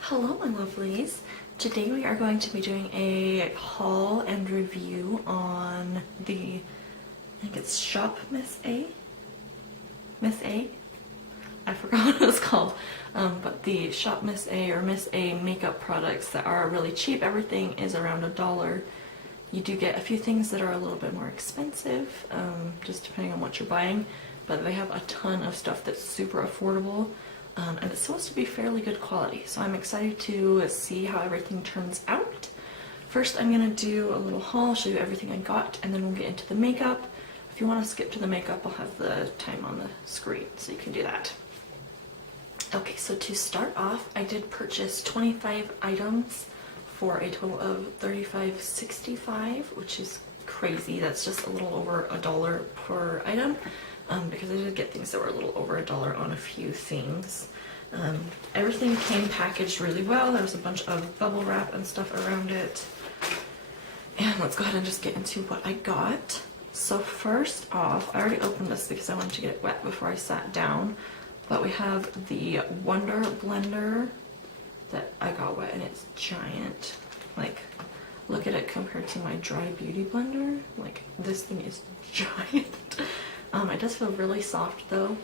Hello my lovelies! Today we are going to be doing a haul and review on the, I think it's Shop Miss A? Miss A? I forgot what it was called. But the Shop Miss A or Miss A makeup products that are really cheap. Everything is around $1. You do get a few things that are a little bit more expensive, just depending on what you're buying. But they have a ton of stuff that's super affordable. And it's supposed to be fairly good quality, so I'm excited to see how everything turns out. First I'm going to do a little haul, show you everything I got, and then we'll get into the makeup. If you want to skip to the makeup, I'll have the time on the screen, so you can do that. Okay, so to start off, I did purchase 25 items for a total of $35.65, which is crazy. That's just a little over $1 per item. Because I did get things that were a little over $1 on a few things. Everything came packaged really well. There was a bunch of bubble wrap and stuff around it. And let's go ahead and just get into what I got. So first off, I already opened this because I wanted to get it wet before I sat down. But we have the Wonder Blender that I got wet, and it's giant. Like, look at it compared to my Dry Beauty blender. Like, this thing is giant. It does feel really soft though,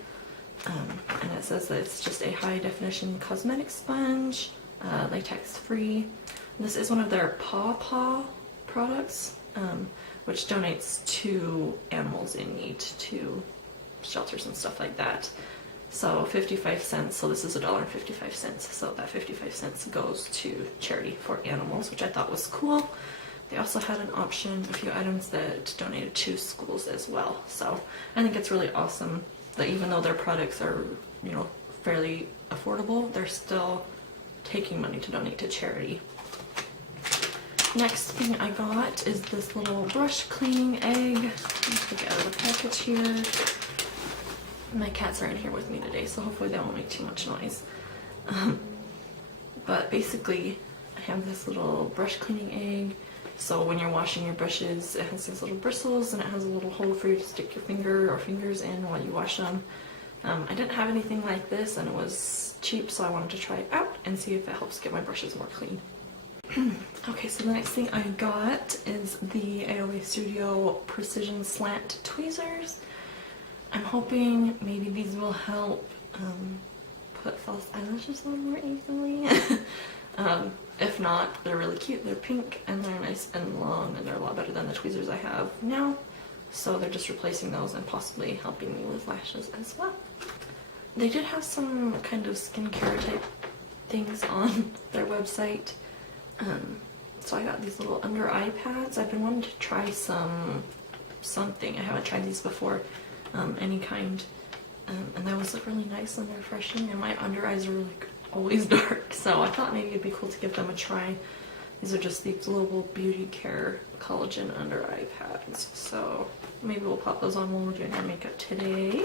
and it says that it's just a high definition cosmetic sponge, latex free. And this is one of their Paw Paw products, which donates to animals in need, to shelters and stuff like that. So 55 cents, so this is $1.55, so that 55 cents goes to charity for animals, which I thought was cool. They also had an option, a few items that donated to schools as well. So I think it's really awesome that even though their products are, you know, fairly affordable, they're still taking money to donate to charity. Next thing I got is this little brush cleaning egg. Let's take it out of the package here. My cats are in here with me today, so hopefully they won't make too much noise. But basically, I have this little brush cleaning egg. So when you're washing your brushes, it has these little bristles and it has a little hole for you to stick your finger or fingers in while you wash them. I didn't have anything like this and it was cheap, so I wanted to try it out and see if it helps get my brushes more clean. Okay, so the next thing I got is the AOA Studio Precision Slant Tweezers. I'm hoping maybe these will help put false eyelashes on more easily. If not, they're really cute. They're pink and they're nice and long and they're a lot better than the tweezers I have now. So they're just replacing those and possibly helping me with lashes as well. They did have some kind of skincare type things on their website. So I got these little under eye pads. I've been wanting to try something. I haven't tried these before, any kind. And those look really nice and refreshing, and my under eyes are like always dark, so I thought maybe it'd be cool to give them a try. These are just the Global Beauty Care Collagen under eye pads, so maybe we'll pop those on when we're doing our makeup today.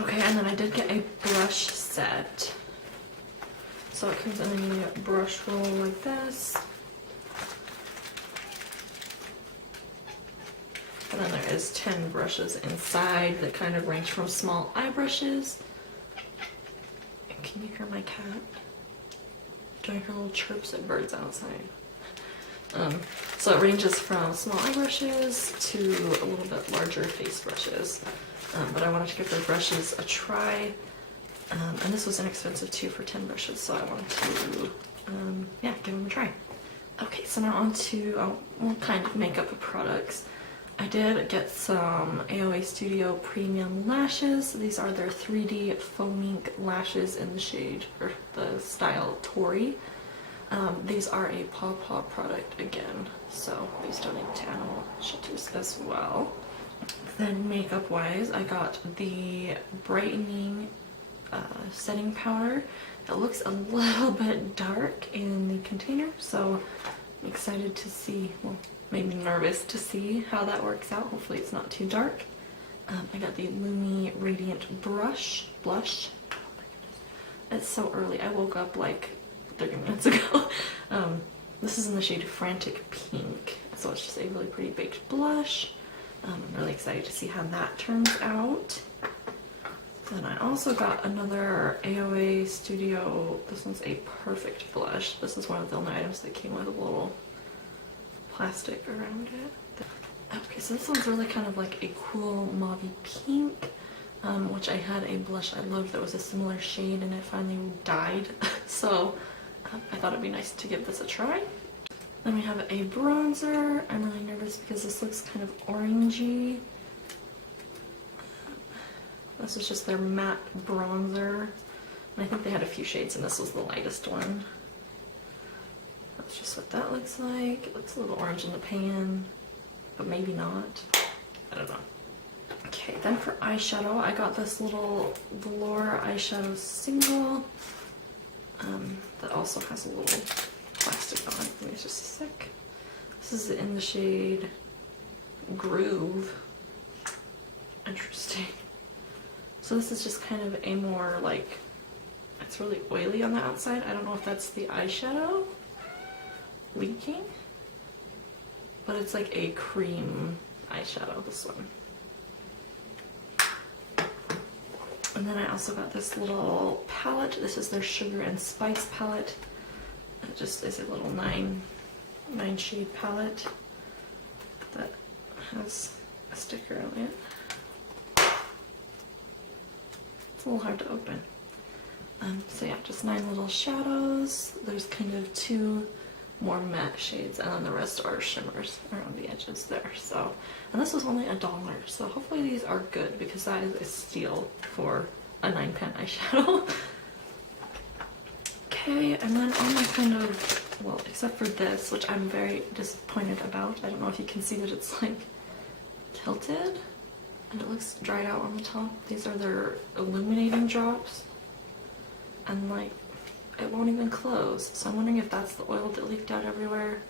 Okay, and then I did get a brush set. So it comes in a brush roll like this. And then there is 10 brushes inside that kind of range from small eye brushes. Can you hear my cat? Doing her little chirps at birds outside. So it ranges from small eye brushes to a little bit larger face brushes. But I wanted to give the brushes a try. And this was inexpensive too for 10 brushes, so I wanted to, yeah, give them a try. Okay, so now on to what kind of makeup products. I did get some AOA Studio Premium Lashes. These are their 3D Faux Mink lashes in the shade, or the style Tori. These are a Paw Paw product again, so these donate to animal shelters as well. Then makeup wise, I got the Brightening setting powder. It looks a little bit dark in the container, so I'm excited to see, well, made me nervous to see how that works out. Hopefully it's not too dark. I got the Lumi Radiant Blush. Oh my goodness. It's so early. I woke up like 30 minutes ago. This is in the shade Frantic Pink. So it's just a really pretty baked blush. I'm really excited to see how that turns out. Then I also got another AOA Studio, this one's a perfect blush. This is one of the only items that came with a little plastic around it. Okay, so this one's really kind of like a cool mauve pink, which I had a blush I loved that was a similar shade and it finally died. So I thought it'd be nice to give this a try. Then we have a bronzer. I'm really nervous because this looks kind of orangey. This is just their matte bronzer. And I think they had a few shades and this was the lightest one. That's just what that looks like. It looks a little orange in the pan, but maybe not. I don't know. Okay, then for eyeshadow, I got this little Velour eyeshadow single that also has a little plastic on it. Give me just a sec. This is in the shade Groove. Interesting. So this is just kind of a more like, it's really oily on the outside. I don't know if that's the eyeshadow leaking, but it's like a cream eyeshadow, this one. And then I also got this little palette. This is their Sugar and Spice palette. It just is a little nine shade palette that has a sticker on it. It's a little hard to open. So yeah, just 9 little shadows. There's kind of 2 more matte shades, and then the rest are shimmers around the edges there. So, and this was only $1, so hopefully these are good because that is a steal for a 9-pan eyeshadow. Okay, and then on my kind of, well, except for this, which I'm very disappointed about. I don't know if you can see that it's like tilted and it looks dried out on the top. These are their illuminating drops, and like it won't even close. So I'm wondering if that's the oil that leaked out everywhere.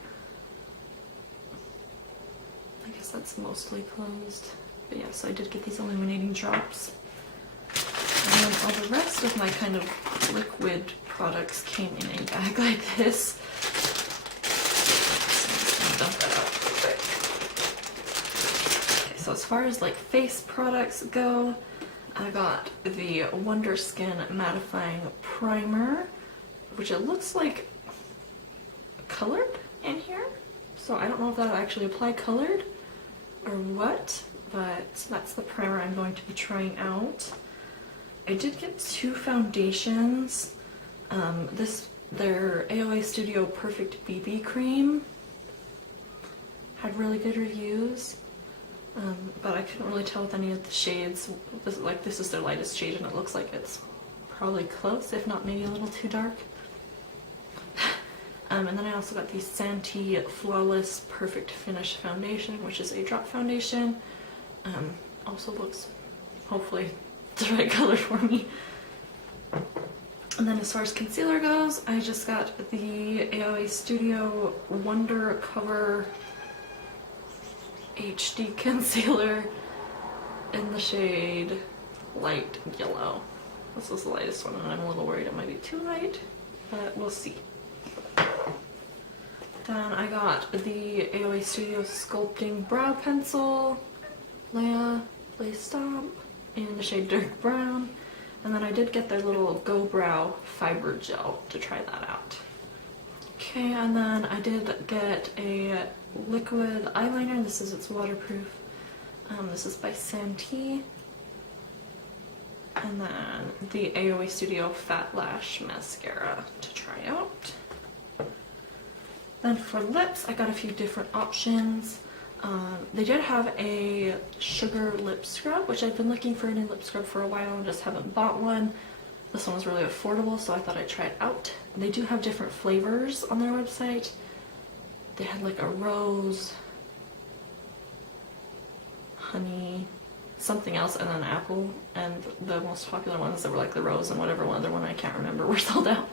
I guess that's mostly closed. But yeah, so I did get these illuminating drops. And then all the rest of my kind of liquid products came in a bag like this. So I'm just gonna dump that out real quick. Okay, so as far as like face products go, I got the Wonder Skin Mattifying Primer, which it looks like colored in here. So I don't know if that'll actually apply colored or what, but that's the primer I'm going to be trying out. I did get 2 foundations. Their AOA Studio Perfect BB Cream had really good reviews. But I couldn't really tell with any of the shades. This is their lightest shade and it looks like it's probably close, if not maybe a little too dark. And then I also got the Santee Flawless Perfect Finish Foundation, which is a drop foundation. Also looks, hopefully, the right color for me. And then as far as concealer goes, I just got the AOA Studio Wonder Cover HD concealer in the shade light yellow. This is the lightest one and I'm a little worried it might be too light, but we'll see. Then I got the AOA Studio Sculpting Brow Pencil, Lea Stomp in the shade Dark Brown. And then I did get their little Go Brow Fiber Gel to try that out. Okay, and then I did get a liquid eyeliner. This is its waterproof. This is by Santee. And then the AOA Studio Fat Lash Mascara to try out. Then for lips, I got a few different options. They did have a sugar lip scrub, which I've been looking for a new lip scrub for a while and just haven't bought one. This one was really affordable, so I thought I'd try it out. They do have different flavors on their website. They had like a rose, honey, something else, and then apple. And the most popular ones that were like the rose and whatever one other one I can't remember were sold out.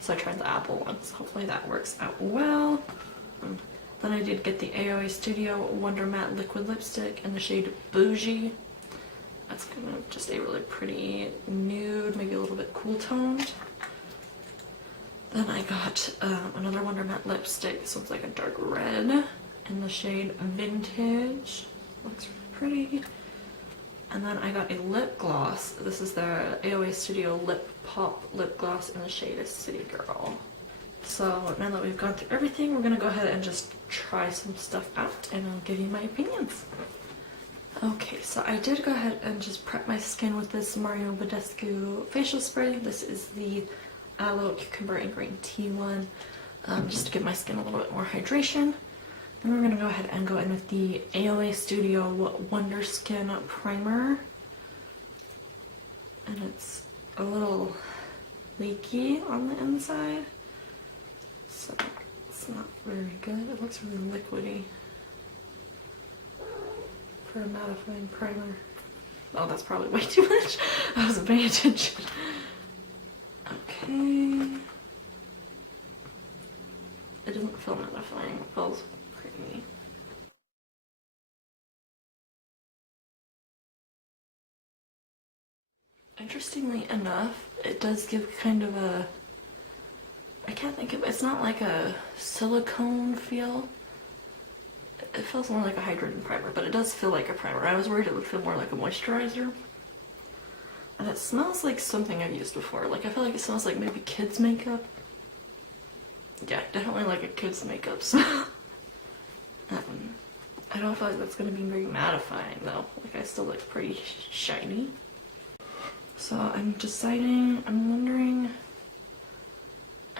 So I tried the apple one, so hopefully that works out well. Then I did get the AOA Studio Wonder Matte Liquid Lipstick in the shade Bougie. That's kind of just a really pretty nude, maybe a little bit cool toned. Then I got another Wonder Matte lipstick. This one's like a dark red in the shade Vintage. Looks really pretty. And then I got a lip gloss. This is the AOA Studio Lip Pop Lip Gloss in the shade City Girl. So now that we've gone through everything, we're gonna go ahead and just try some stuff out and I'll give you my opinions. Okay, so I did go ahead and just prep my skin with this Mario Badescu facial spray. This is the Aloe Cucumber and Green Tea one, just to give my skin a little bit more hydration. Then we're going to go ahead and go in with the AOA Studio Wonder Skin Primer. And it's a little leaky on the inside, so it's not very good. It looks really liquidy for a mattifying primer. Oh, that's probably way too much. I wasn't paying attention. Okay. It doesn't feel mattifying. It feels creamy. Interestingly enough, it does give kind of a, I can't think of, it's not like a silicone feel. It feels more like a hydrating primer, but it does feel like a primer. I was worried it would feel more like a moisturizer. And it smells like something I've used before. Like, I feel like it smells like maybe kids' makeup. Yeah, definitely like a kid's makeup smell. I don't feel like that's going to be very mattifying though. Like, I still look pretty shiny. So I'm deciding, I'm wondering,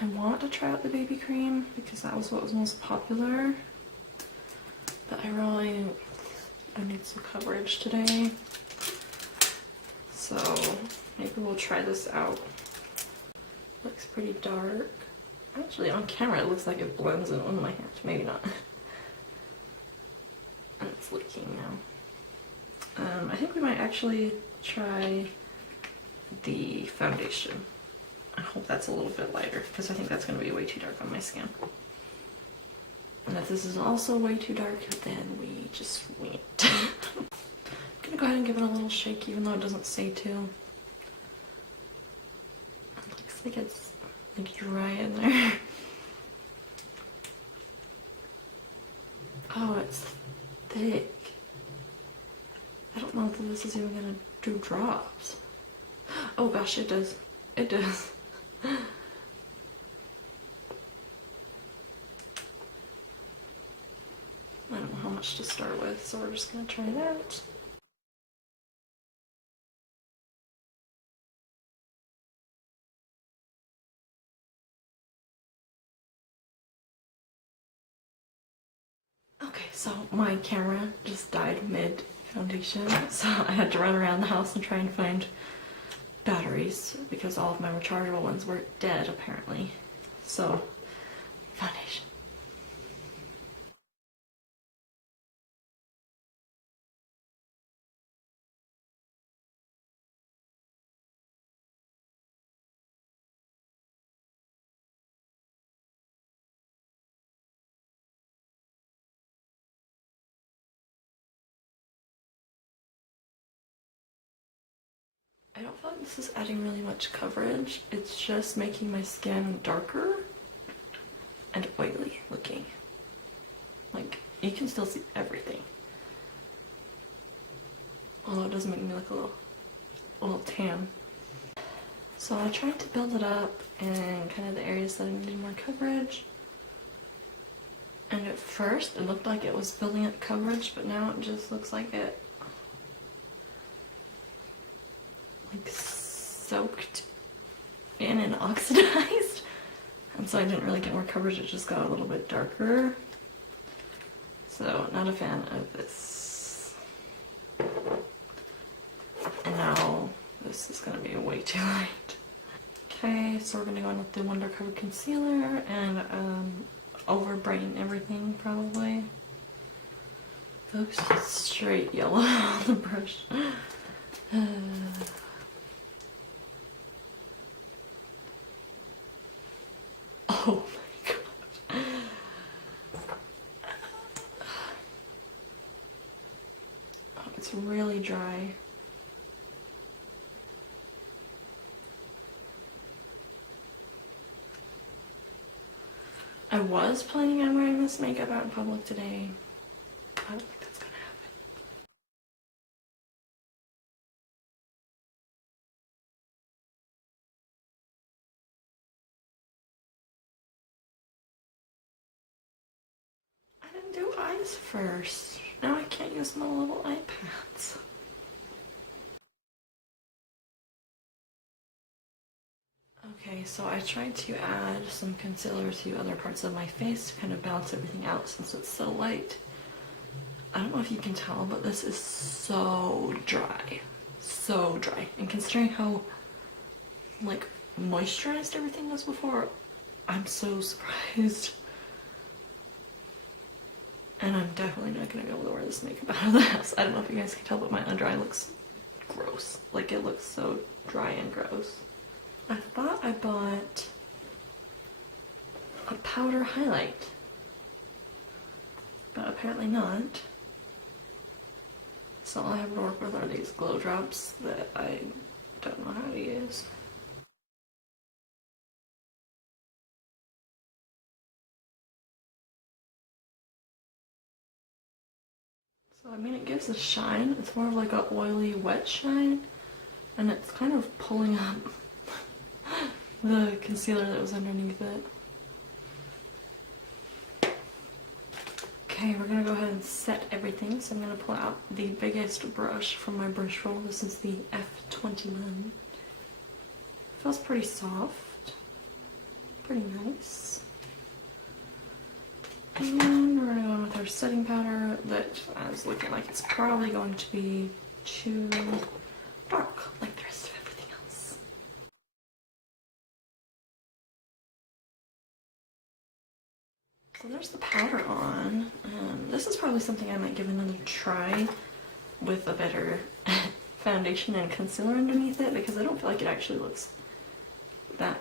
I want to try out the baby cream because that was what was most popular. But I need some coverage today. So maybe we'll try this out. Looks pretty dark. Actually, on camera it looks like it blends in on my hand. Maybe not. And it's leaking now. I think we might actually try the foundation. I hope that's a little bit lighter because I think that's going to be way too dark on my skin. And if this is also way too dark, then we just wing it. I'm gonna go ahead and give it a little shake even though it doesn't say to. It looks like it's like dry in there. Oh, it's thick. I don't know if this is even gonna do drops. Oh gosh, it does. It does. I don't know how much to start with, so we're just gonna try that. Okay, so my camera just died mid foundation, so I had to run around the house and try and find batteries because all of my rechargeable ones were dead apparently. So, foundation. I don't feel like this is adding really much coverage. It's just making my skin darker and oily looking. Like, you can still see everything. Although it does make me look a little tan. So I tried to build it up in kind of the areas that I needed more coverage. And at first it looked like it was building up coverage, but now it just looks like it like soaked in and oxidized. And so I didn't really get more coverage, it just got a little bit darker. So not a fan of this. And now this is gonna be way too light. Okay, so we're gonna go in with the Wonder Cover Concealer and over brighten everything probably. Looks straight yellow on the brush. Oh my god. Oh, it's really dry. I was planning on wearing this makeup out in public today. I don't think that's gonna happen. do eyes first. Now I can't use my little iPads. Okay, so I tried to add some concealer to other parts of my face to kind of balance everything out since it's so light. I don't know if you can tell, but this is so dry. So dry. And considering how, like, moisturized everything was before, I'm so surprised. And I'm definitely not going to be able to wear this makeup out of the house. I don't know if you guys can tell, but my under eye looks gross. Like, it looks so dry and gross. I thought I bought a powder highlight, but apparently not. So all I have to work with are these glow drops that I don't know how to use. So I mean, it gives a shine. It's more of like a oily, wet shine, and it's kind of pulling up the concealer that was underneath it. Okay, we're gonna go ahead and set everything. So I'm gonna pull out the biggest brush from my brush roll. This is the F21. Feels pretty soft, pretty nice. And we're gonna go in with our setting powder that is looking like it's probably going to be too dark, like the rest of everything else. So there's the powder on. This is probably something I might give another try with a better foundation and concealer underneath it, because I don't feel like it actually looks that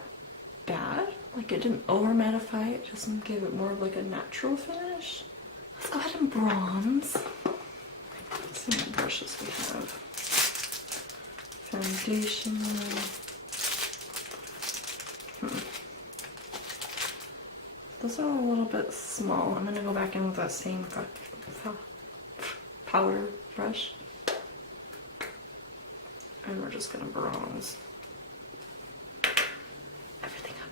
bad. Like, it didn't over mattify, it just gave it more of like a natural finish. Let's go ahead and bronze. Let's see what brushes we have. Foundation. Those are a little bit small. I'm gonna go back in with that same powder brush. And we're just gonna bronze everything up.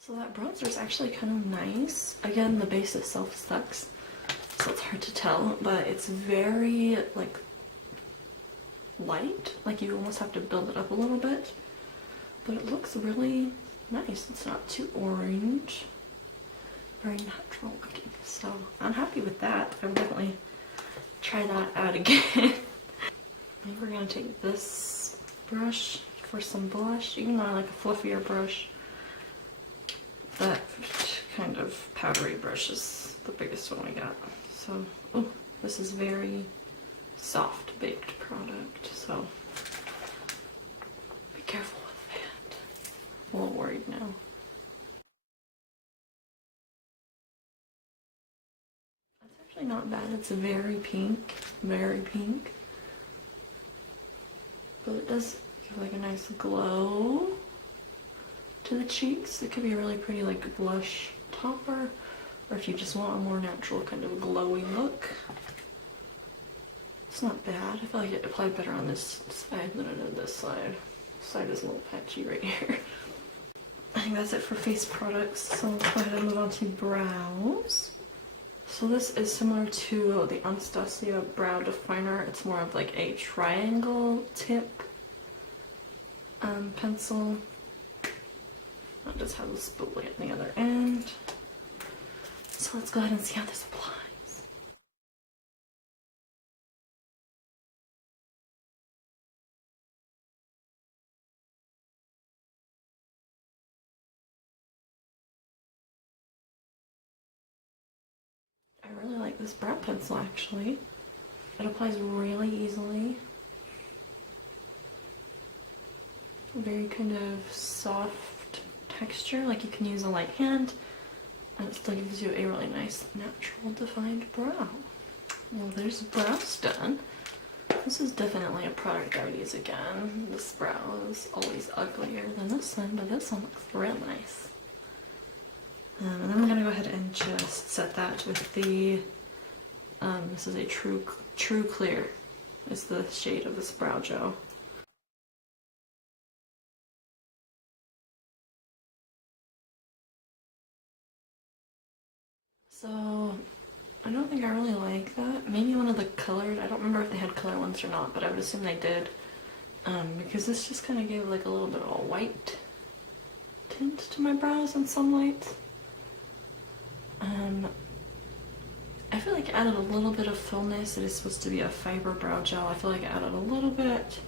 So that bronzer is actually kind of nice. Again, the base itself sucks, so it's hard to tell, but it's very, like, light. Like, you almost have to build it up a little bit. But it looks really nice. It's not too orange. Very natural looking. So I'm happy with that. I would definitely try that out again. I think we're going to take this brush for some blush. Even though I like a fluffier brush, that kind of powdery brush is the biggest one we got. So, oh, this is very soft baked product. So be careful. I'm a little worried now. It's actually not bad. It's very pink, very pink. But it does give like a nice glow to the cheeks. It could be a really pretty like blush topper, or if you just want a more natural kind of glowy look. It's not bad. I feel like it applied better on this side than it did this side. This side is a little patchy right here. I think that's it for face products, so let's go ahead and move on to brows. So this is similar to the Anastasia Brow Definer. It's more of like a triangle tip pencil. It does have a spoolie at the other end. So let's go ahead and see how this applies. I really like this brow pencil actually. It applies really easily. Very kind of soft texture, like you can use a light hand, and it still gives you a really nice natural defined brow. Well, there's brows done. This is definitely a product I would use again. This brow is always uglier than this one, but this one looks real nice. And then we're going to go ahead and just set that with the This is a True Clear. Is the shade of this brow gel. So I don't think I really like that. Maybe one of the colored, I don't remember if they had color ones or not, but I would assume they did. Because this just kind of gave like a little bit of a white tint to my brows in some lights. I feel like it added a little bit of fullness. It is supposed to be a fiber brow gel. I feel like it added a little bit.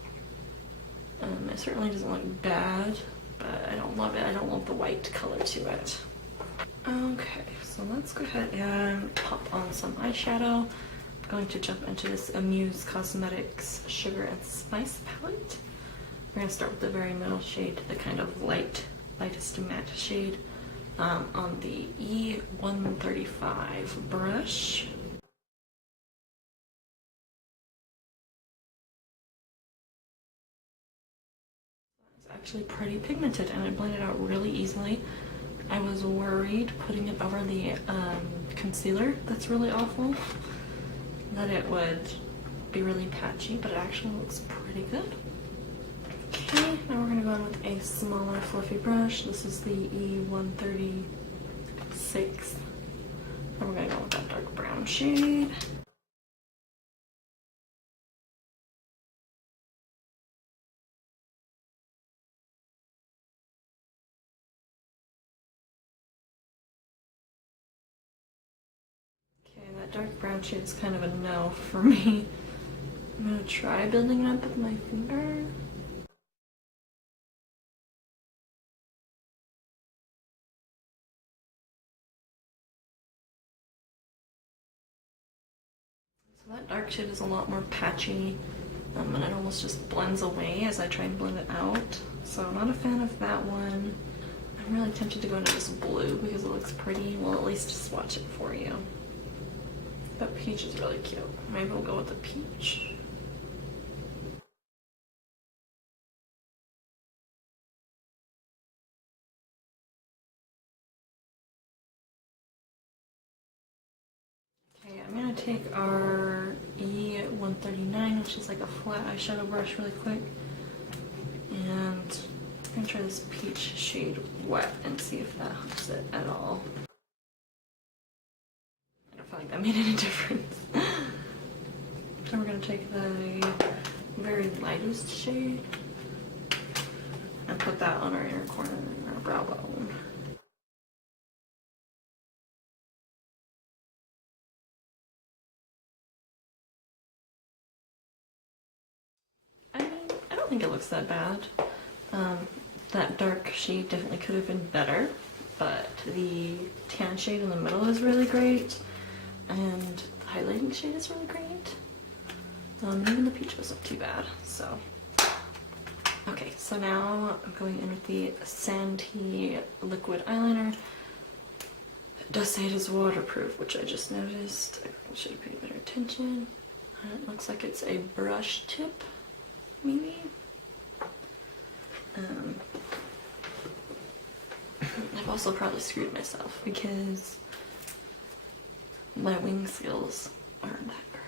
It certainly doesn't look bad, but I don't love it. I don't love the white color to it. Okay, so let's go ahead and pop on some eyeshadow. I'm going to jump into this Amuse Cosmetics Sugar and Spice palette. We're going to start with the very middle shade, the kind of lightest matte shade, on the E135 brush. It's actually pretty pigmented and it blended out really easily. I was worried putting it over the concealer that's really awful, that it would be really patchy, but it actually looks pretty good. Okay, now we're going to go in with a smaller fluffy brush. This is the E136. And we're going to go with that dark brown shade. Okay, that dark brown shade is kind of a no for me. I'm going to try building it up with my finger. So that dark shade is a lot more patchy, and it almost just blends away as I try and blend it out. So I'm not a fan of that one. I'm really tempted to go into this blue because it looks pretty. Well, at least swatch it for you. That peach is really cute. Maybe we'll go with the peach. Okay, I'm gonna take our E139, which is like a flat eyeshadow brush really quick. And I'm gonna try this peach shade wet and see if that helps it at all. I don't feel like that made any difference. So we're gonna take the very lightest shade and put that on our inner corner and our brow bone. I mean, I don't think it looks that bad. That dark shade definitely could have been better, but the tan shade in the middle is really great, and the highlighting shade is really great. Even the peach wasn't too bad, so. Okay, so now I'm going in with the Santee liquid eyeliner. It does say it is waterproof, which I just noticed. I should have paid better attention. It looks like it's a brush tip, maybe. I've also probably screwed myself because my wing skills aren't that great.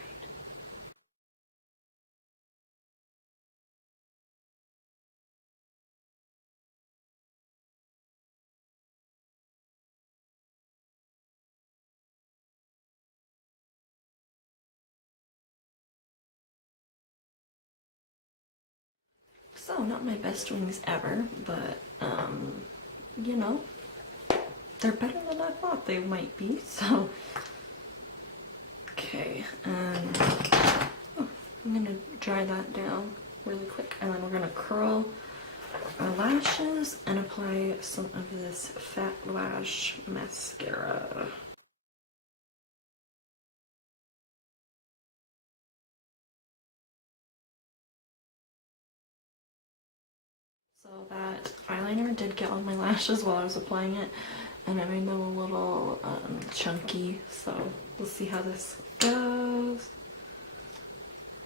So, not my best wings ever, but, you know, they're better than I thought they might be, so. Okay, and I'm gonna dry that down really quick, and then we're gonna curl our lashes and apply some of this Fat Lash Mascara. So that eyeliner did get on my lashes while I was applying it, and I made them a little chunky, so we'll see how this goes.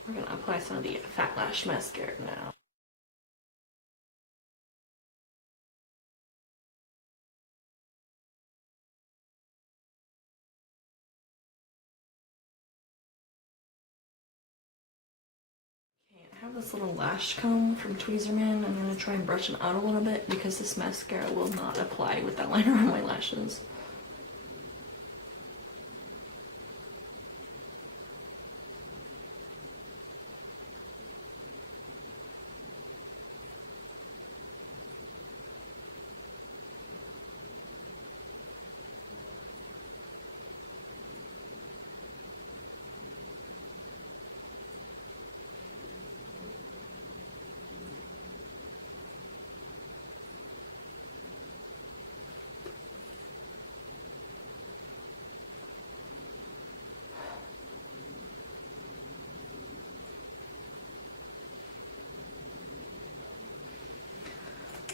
We're gonna apply some of the Fat Lash Mascara now. have this little lash comb from Tweezer Man. I'm going to try and brush it out a little bit because this mascara will not apply with that liner on my lashes.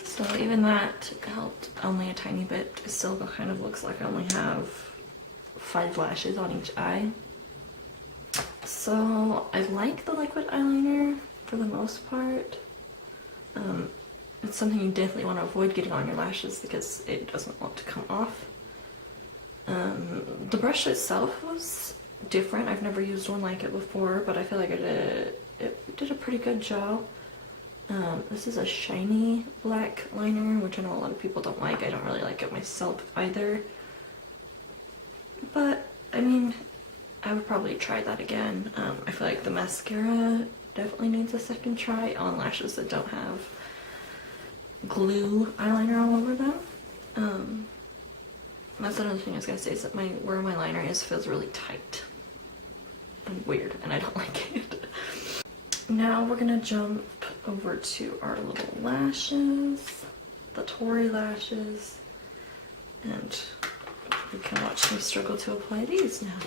So even that helped only a tiny bit. It still kind of looks like I only have 5 lashes on each eye. So I like the liquid eyeliner for the most part. It's something you definitely want to avoid getting on your lashes because it doesn't want to come off. The brush itself was different. I've never used one like it before, but I feel like it did a pretty good job. This is a shiny black liner, which I know a lot of people don't like. I don't really like it myself either. But, I mean, I would probably try that again. I feel like the mascara definitely needs a second try on lashes that don't have glue eyeliner all over them. That's another thing I was going to say is that where my liner is feels really tight and weird, and I don't like it. Now we're gonna jump over to our little lashes, the Tori lashes, and you can watch me struggle to apply these now.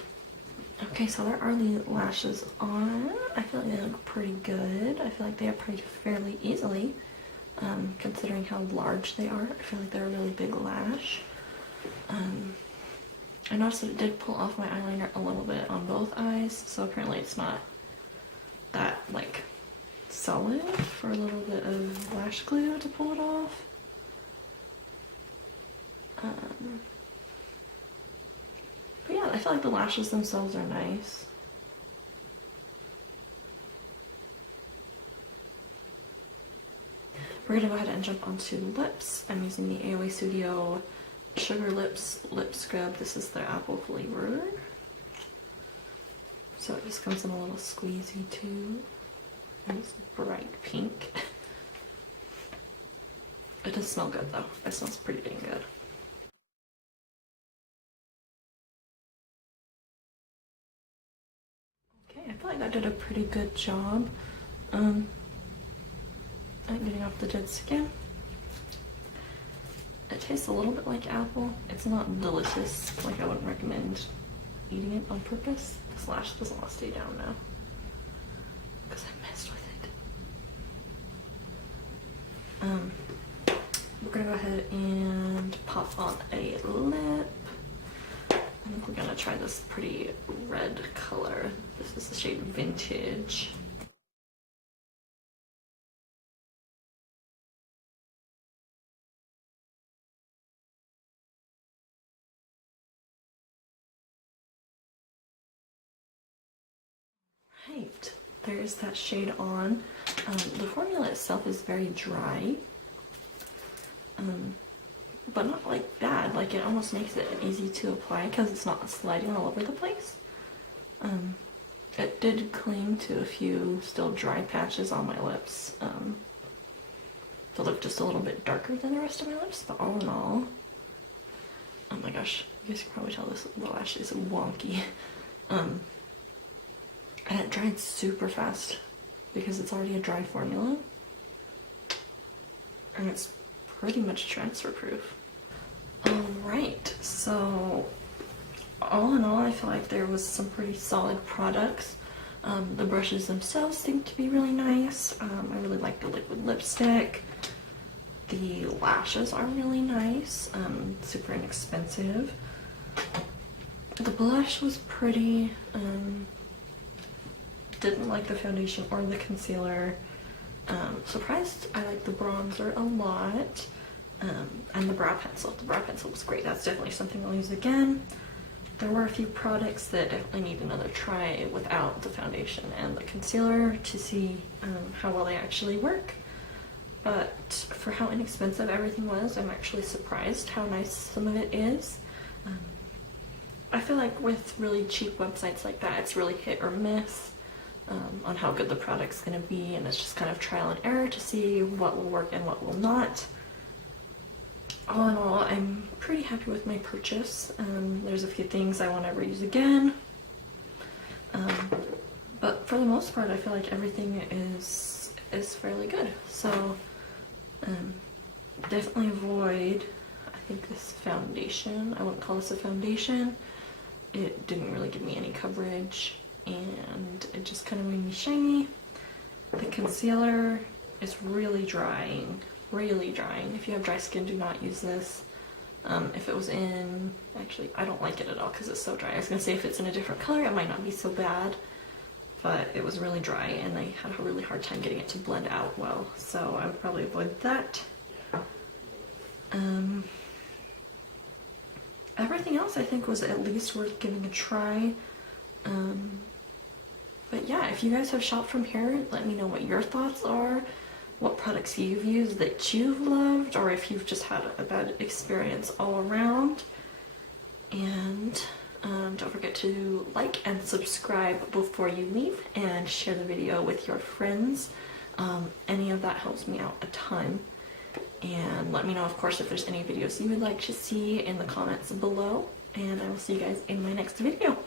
Okay, so there are the lashes on. I feel like they look pretty good. I feel like they apply fairly easily, considering how large they are. I feel like they're a really big lash. I noticed that it did pull off my eyeliner a little bit on both eyes, so apparently it's not that like solid for a little bit of lash glue to pull it off. But yeah, I feel like the lashes themselves are nice. We're gonna go ahead and jump onto lips. I'm using the AOA Studio Sugar Lips Lip Scrub. This is their apple flavor. So it just comes in a little squeezy tube. And it's bright pink. It does smell good though. It smells pretty dang good. Okay, I feel like I did a pretty good job at getting off the dead skin. It tastes a little bit like apple. It's not delicious. Like I wouldn't recommend eating it on purpose. This lash doesn't want to stay down now because I messed with it. We're gonna go ahead and pop on a lip. I think we're gonna try this pretty red color. This is the shade Vintage. Right, there's that shade on. The formula itself is very dry, but not like bad. Like it almost makes it easy to apply because it's not sliding all over the place. It did cling to a few still dry patches on my lips. They look just a little bit darker than the rest of my lips, but all in all, oh my gosh, you guys can probably tell this lash is wonky. And it dried super fast because it's already a dry formula. And it's pretty much transfer proof. Alright, so all in all, I feel like there was some pretty solid products. The brushes themselves seem to be really nice. I really like the liquid lipstick. The lashes are really nice, super inexpensive. The blush was pretty. Didn't like the foundation or the concealer. Surprised I like the bronzer a lot. And the brow pencil. The brow pencil was great. That's definitely something I'll use again. there were a few products that definitely need another try without the foundation and the concealer to see how well they actually work. But for how inexpensive everything was, I'm actually surprised how nice some of it is. I feel like with really cheap websites like that, it's really hit or miss on how good the product's going to be, and it's just kind of trial and error to see what will work and what will not. All in all, I'm pretty happy with my purchase. There's a few things I won't ever use again, but for the most part, I feel like everything is fairly good. So definitely avoid, I think, this foundation. I wouldn't call this a foundation. It didn't really give me any coverage, and it just kind of made me shiny. The concealer is really drying. Really drying. If you have dry skin, do not use this. If it was in, actually, I don't like it at all because it's so dry. I was gonna say if it's in a different color, it might not be so bad, but it was really dry and I had a really hard time getting it to blend out well, so I would probably avoid that. Everything else I think was at least worth giving a try. But yeah, if you guys have shopped from here, let me know what your thoughts are, what products you've used that you've loved, or if you've just had a bad experience all around. And don't forget to like and subscribe before you leave, and share the video with your friends. Any of that helps me out a ton. And let me know, of course, if there's any videos you would like to see in the comments below, and I will see you guys in my next video.